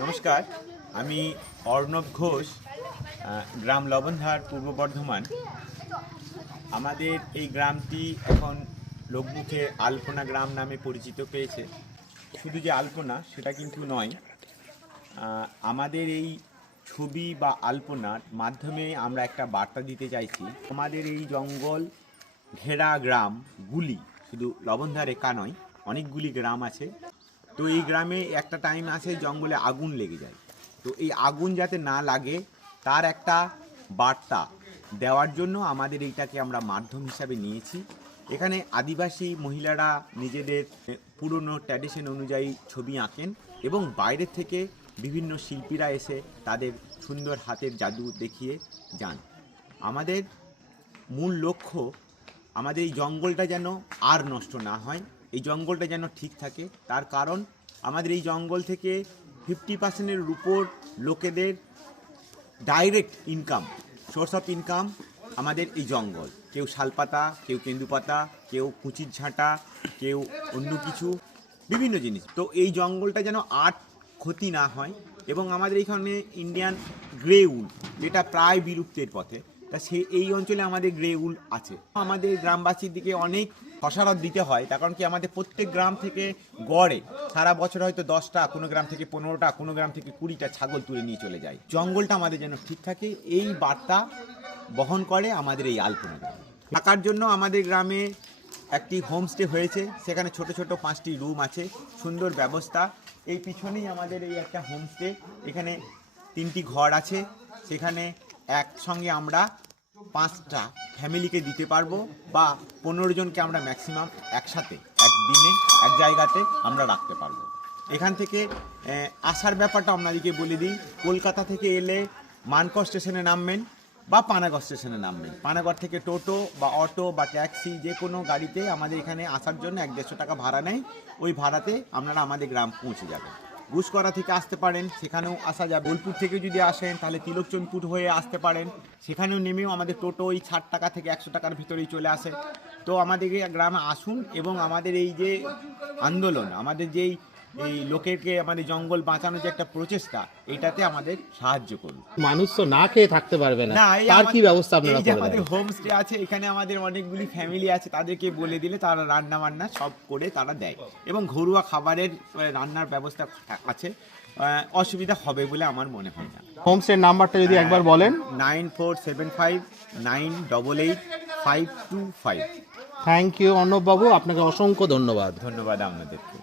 নমস্কার, আমি অর্ণব ঘোষ, গ্রাম লবণধার, পূর্ব বর্ধমান। আমাদের এই গ্রামটি এখন লোকমুখে আলপনা গ্রাম নামে পরিচিত পেয়েছে। শুধু যে আলপনা সেটা কিন্তু নয়, আমাদের এই ছবি বা আলপনার মাধ্যমে আমরা একটা বার্তা দিতে চাইছি। আমাদের এই জঙ্গল ঘেরা গ্রামগুলি, শুধু লবণধার একা নয়, অনেকগুলি গ্রাম আছে। তো এই গ্রামে একটা টাইম আছে জঙ্গলে আগুন লেগে যায়। তো এই আগুন যাতে না লাগে তার একটা বার্তা দেওয়ার জন্য আমাদের এইটাকে আমরা মাধ্যম হিসাবে নিয়েছি। এখানে আদিবাসী মহিলারা নিজেদের পুরনো ট্র্যাডিশন অনুযায়ী ছবি আঁকেন এবং বাইরে থেকে বিভিন্ন শিল্পীরা এসে তাদের সুন্দর হাতের জাদু দেখিয়ে যান। আমাদের মূল লক্ষ্য আমাদের এই জঙ্গলটা যেন আর নষ্ট না হয়, এই জঙ্গলটা যেন ঠিক থাকে। তার কারণ আমাদের এই জঙ্গল থেকে 50%-এর উপর লোকেদের direct income, source of income আমাদের এই জঙ্গল। কেউ শালপাতা, কেউ কেন্দুপাতা, কেউ কুচির ঝাঁটা, কেউ অন্য কিছু বিভিন্ন জিনিস। তো এই জঙ্গলটা যেন আর ক্ষতি না হয় এবং আমাদের এইখানে ইন্ডিয়ান গ্রে উল, যেটা প্রায় বিলুপ্তের পথে, তা এই অঞ্চলে আমাদের গ্রে উল আছে। আমাদের গ্রামবাসীর দিকে অনেক খসারত দিতে হয়, তার কারণ কি আমাদের প্রত্যেক গ্রাম থেকে গড়ে সারা বছর হয়তো 10টা, কোনো গ্রাম থেকে 15টা, কোনো গ্রাম থেকে 20টা ছাগল তুলে নিয়ে চলে যায়। জঙ্গলটা আমাদের যেন ঠিক থাকে, এই বার্তা বহন করে আমাদের এই আলপনা গ্রাম। থাকার জন্য আমাদের গ্রামে একটি হোমস্টে হয়েছে, সেখানে ছোট ছোট 5টি রুম আছে, সুন্দর ব্যবস্থা। এই পিছনেই আমাদের এই একটা হোমস্টে, এখানে 3টি ঘর আছে। সেখানে একসঙ্গে আমরা 5টা ফ্যামিলিকে দিতে পারবো বা 15 জনকে আমরা ম্যাক্সিমাম একসাথে একদিনে এক জায়গাতে আমরা রাখতে পারবো। এখান থেকে আসার ব্যাপারটা আপনাদেরকে বলে দিই। কলকাতা থেকে এলে মানকর স্টেশনে নামবেন বা পানাগড় স্টেশনে নামবেন। পানাগড় থেকে টোটো বা অটো বা ট্যাক্সি যে কোনো গাড়িতে আমাদের এখানে আসার জন্য 150 টাকা ভাড়া নেয়। ওই ভাড়াতে আপনারা আমাদের গ্রাম পৌঁছে যাবেন। ঘুষকরা থেকে আসতে পারেন, সেখানেও আসা যাবে। বোলপুর থেকে যদি আসেন তাহলে তিলকচন্দপুর হয়ে আসতে পারেন, সেখানেও নেমেও আমাদের টোটো ওই 60 টাকা থেকে 100 টাকার ভিতরেই চলে আসে। তো আমাদের গ্রামে আসুন এবং আমাদের এই যে আন্দোলন, আমাদের যেই এই লোকেরকে আমাদের জঙ্গল বাঁচানোর যে একটা প্রচেষ্টা, এটাতে আমাদের সাহায্য করুন। মানুষ তো না খেয়ে থাকতে পারবে না, তার কি ব্যবস্থা আপনারা এই যে করে আমাদের দেন? হোমস্টে আছে, এখানে আমাদের অনেকগুলি ফ্যামিলি আছে, তাদেরকে বলে দিলে তারা রান্না বান্না সব করে তারা দেয় এবং ঘরোয়া খাবারের রান্নার ব্যবস্থা আছে। অসুবিধা হবে বলে আমার মনে হয় না। হোমস্টের নাম্বারটা যদি একবার বলেন। 9475988525। থ্যাংক ইউ অর্ণব বাবু, আপনাকে অসংখ্য ধন্যবাদ। ধন্যবাদ আপনাদেরকে।